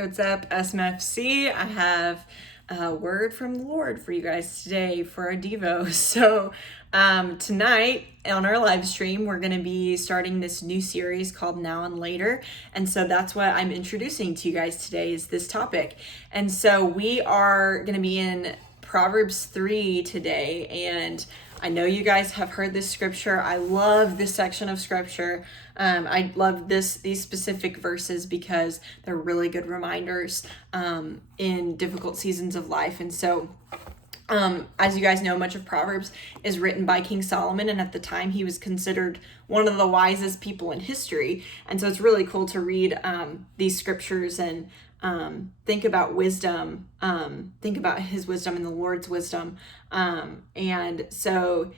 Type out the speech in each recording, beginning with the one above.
Hey, what's up, SMFC? I have a word from the Lord for you guys today for our Devo. So, tonight on our live stream, we're going to be starting this new series called Now and Later. And so that's what I'm introducing to you guys today is this topic. And so we are going to be in Proverbs 3 today, and I know you guys have heard this scripture. I love this section of scripture. I love these specific verses because they're really good reminders in difficult seasons of life. And so, as you guys know, much of Proverbs is written by King Solomon, and at the time he was considered one of the wisest people in history. And so it's really cool to read these scriptures and think about wisdom, think about his wisdom and the Lord's wisdom. And so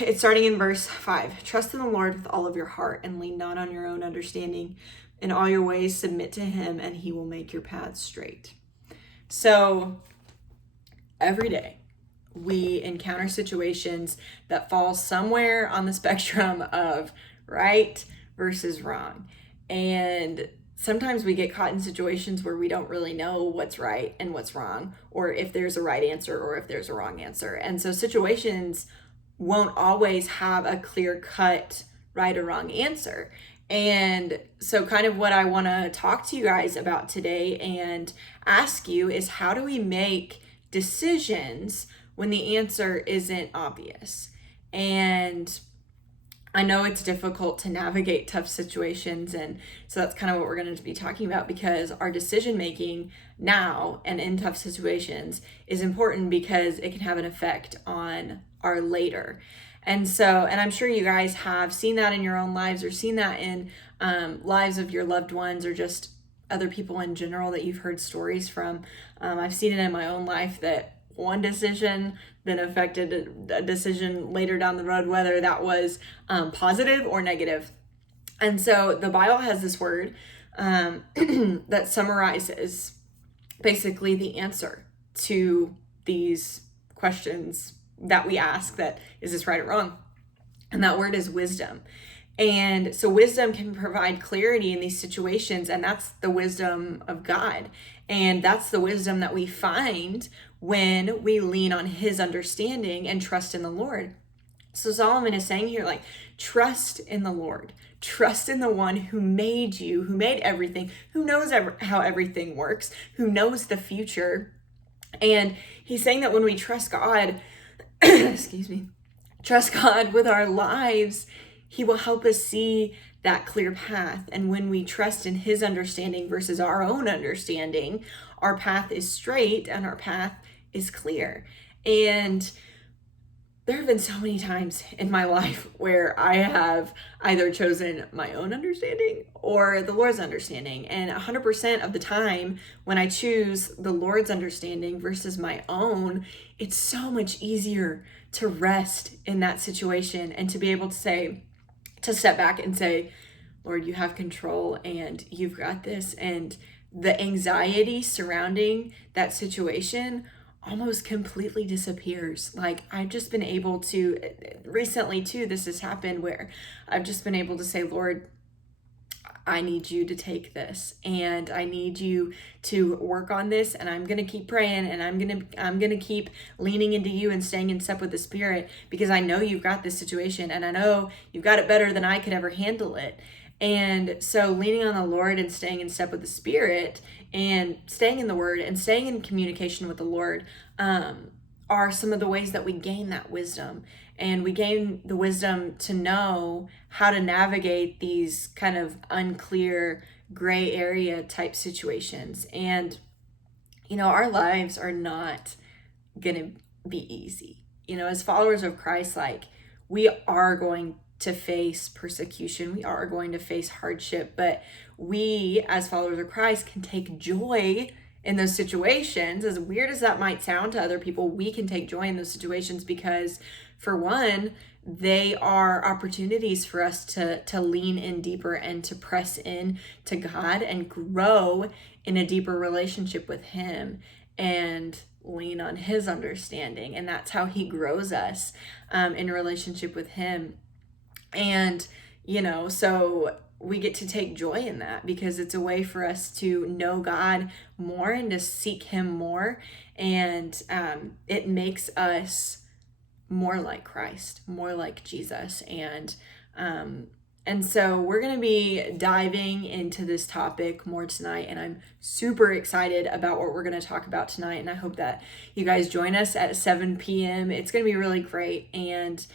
it's starting in verse 5. Trust in the Lord with all of your heart and lean not on your own understanding. In all your ways submit to him and he will make your paths straight. So every day we encounter situations that fall somewhere on the spectrum of right versus wrong. And sometimes we get caught in situations where we don't really know what's right and what's wrong, or if there's a right answer or if there's a wrong answer. And so situations won't always have a clear-cut right or wrong answer. And so kind of what I want to talk to you guys about today and ask you is, how do we make decisions when the answer isn't obvious? And I know it's difficult to navigate tough situations, and so that's kind of what we're going to be talking about, because our decision making now and in tough situations is important because it can have an effect on our later. And so, and I'm sure you guys have seen that in your own lives, or seen that in lives of your loved ones, or just other people in general that you've heard stories from. I've seen it in my own life that one decision then affected a decision later down the road, whether that was positive or negative. And so the Bible has this word that summarizes basically the answer to these questions that we ask, that is this right or wrong? And that word is wisdom. And so wisdom can provide clarity in these situations, and that's the wisdom of God. And that's the wisdom that we find when we lean on his understanding and trust in the Lord. So Solomon is saying here, like, trust in the Lord. Trust in the one who made you, who made everything, who knows how everything works, who knows the future. And he's saying that when we trust God, trust God with our lives, he will help us see that clear path. And when we trust in his understanding versus our own understanding, our path is straight and our path is clear. And there have been so many times in my life where I have either chosen my own understanding or the Lord's understanding. And 100% of the time when I choose the Lord's understanding versus my own, it's so much easier to rest in that situation and to be able to step back and say, Lord, you have control and you've got this. And the anxiety surrounding that situation almost completely disappears. Like, I've just been able to, recently too, this has happened where I've just been able to say, Lord, I need you to take this, and I need you to work on this, and I'm going to keep praying, and I'm going to keep leaning into you and staying in step with the Spirit, because I know you've got this situation, and I know you've got it better than I could ever handle it. And so leaning on the Lord and staying in step with the Spirit and staying in the Word and staying in communication with the Lord are some of the ways that we gain that wisdom. And we gain the wisdom to know how to navigate these kind of unclear gray area type situations. And, our lives are not going to be easy. As followers of Christ, like, we are going to face persecution. We are going to face hardship, but we as followers of Christ can take joy in those situations. As weird as that might sound to other people, we can take joy in those situations because, for one, they are opportunities for us to lean in deeper and to press in to God and grow in a deeper relationship with him and lean on his understanding. And that's how he grows us in a relationship with him. And, so we get to take joy in that because it's a way for us to know God more and to seek him more. And it makes us more like Christ, more like Jesus. And so we're going to be diving into this topic more tonight, and I'm super excited about what we're going to talk about tonight. And I hope that you guys join us at 7 p.m. It's going to be really great. And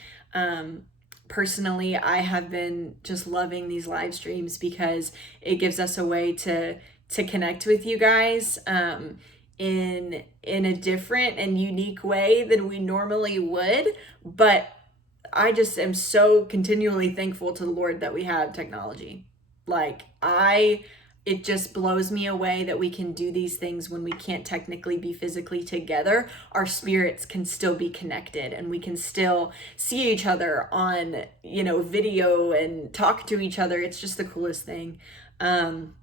personally, I have been just loving these live streams because it gives us a way to connect with you guys in a different and unique way than we normally would. But I just am so continually thankful to the Lord that we have technology. It just blows me away that we can do these things when we can't technically be physically together. Our spirits can still be connected and we can still see each other on, video and talk to each other. It's just the coolest thing. And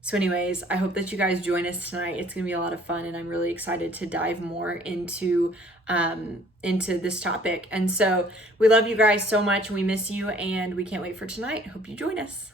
so anyways, I hope that you guys join us tonight. It's going to be a lot of fun, and I'm really excited to dive more into this topic. And so we love you guys so much. We miss you, and we can't wait for tonight. Hope you join us.